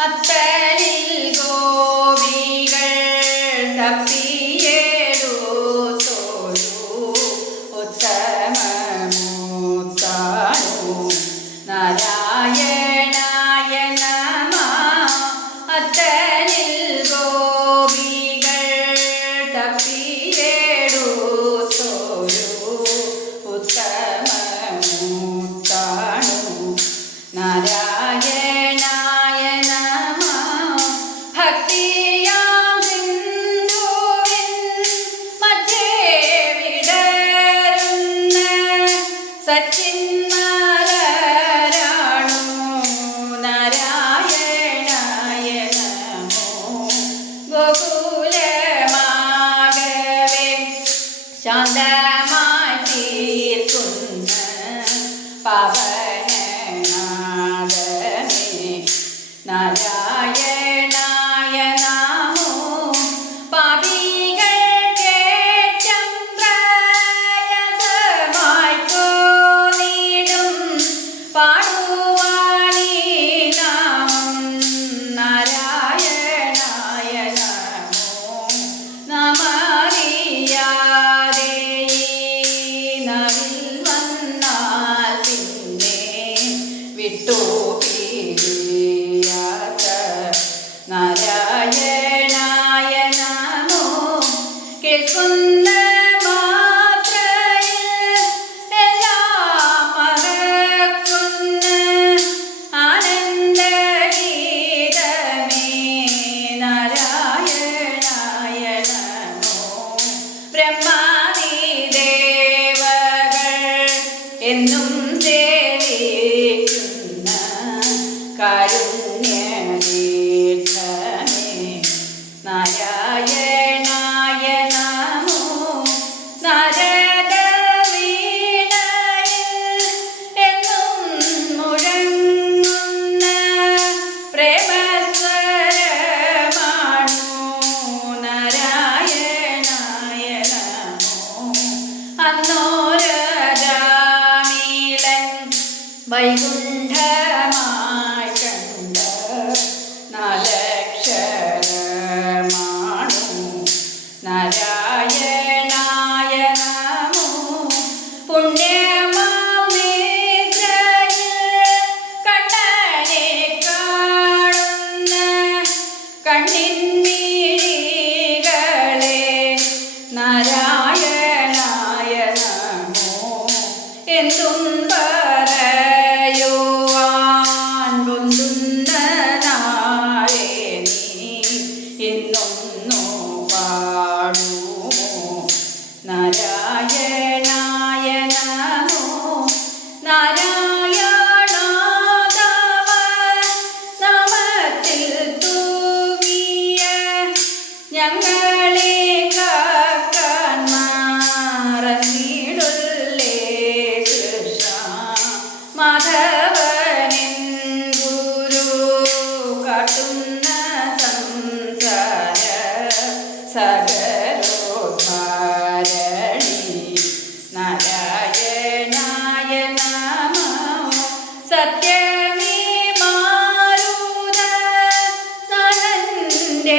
അത്തലിൽ ഗോപികൾ തപ്പിയേടു തോലു ഒത്ത Fala. sempre a. വൈകുണ്ഠമായി കണ്ട് നലക്ഷരമാണു നാരായണായ നമോ പുണ്യമേദ്രയിൽ കണ്ണനെ കാണുന്ന കണ്ണിൻ സകലോദ്മാരണി നാരായണായ നമോ. സത്യമേ മാരൂത നളന്റെ